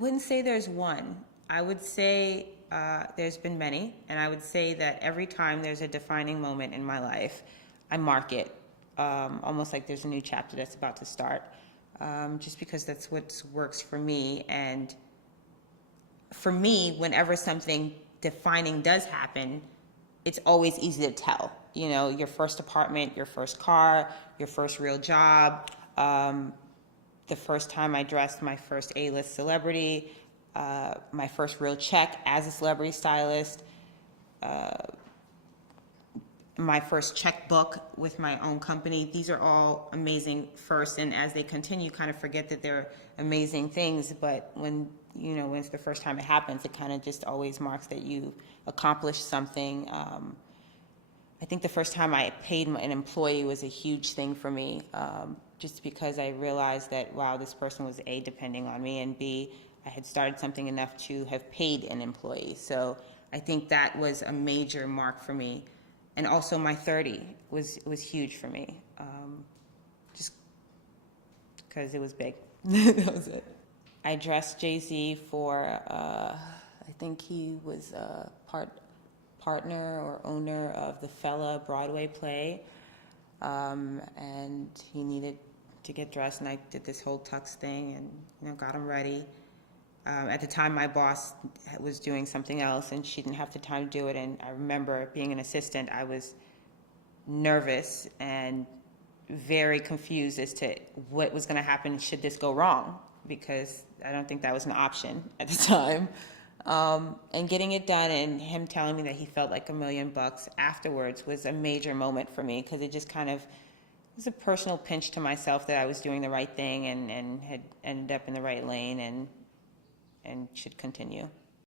wouldn't say there's one. I would say there's been many, and I would say that every time there's a defining moment in my life, I mark it, almost like there's a new chapter that's about to start, just because that's what works for me. And for me, whenever something defining does happen, it's always easy to tell. You know, your first apartment, your first car, your first real job, the first time I dressed my first A-list celebrity, my first real check as a celebrity stylist, my first checkbook with my own company. These are all amazing firsts, and as they continue, kind of forget that they're amazing things. But when when it's the first time it happens, it kind of just always marks that you accomplished something. I think the first time I paid an employee was a huge thing for me, just because I realized that, wow, this person was A, depending on me, and B, I had started something enough to have paid an employee. So I think that was a major mark for me. And also my 30 was huge for me, just because it was big. That was it. I dressed Jay-Z for, I think he was a partner or owner of the Fella Broadway play, and he needed to get dressed, and I did this whole tux thing and got him ready. At the time, my boss was doing something else, and she didn't have the time to do it. And I remember being an assistant, I was nervous and very confused as to what was going to happen should this go wrong, because I don't think that was an option at the time. And getting it done, and him telling me that he felt like $1 million afterwards was a major moment for me, because it just kind of was a personal pinch to myself that I was doing the right thing and had ended up in the right lane and should continue.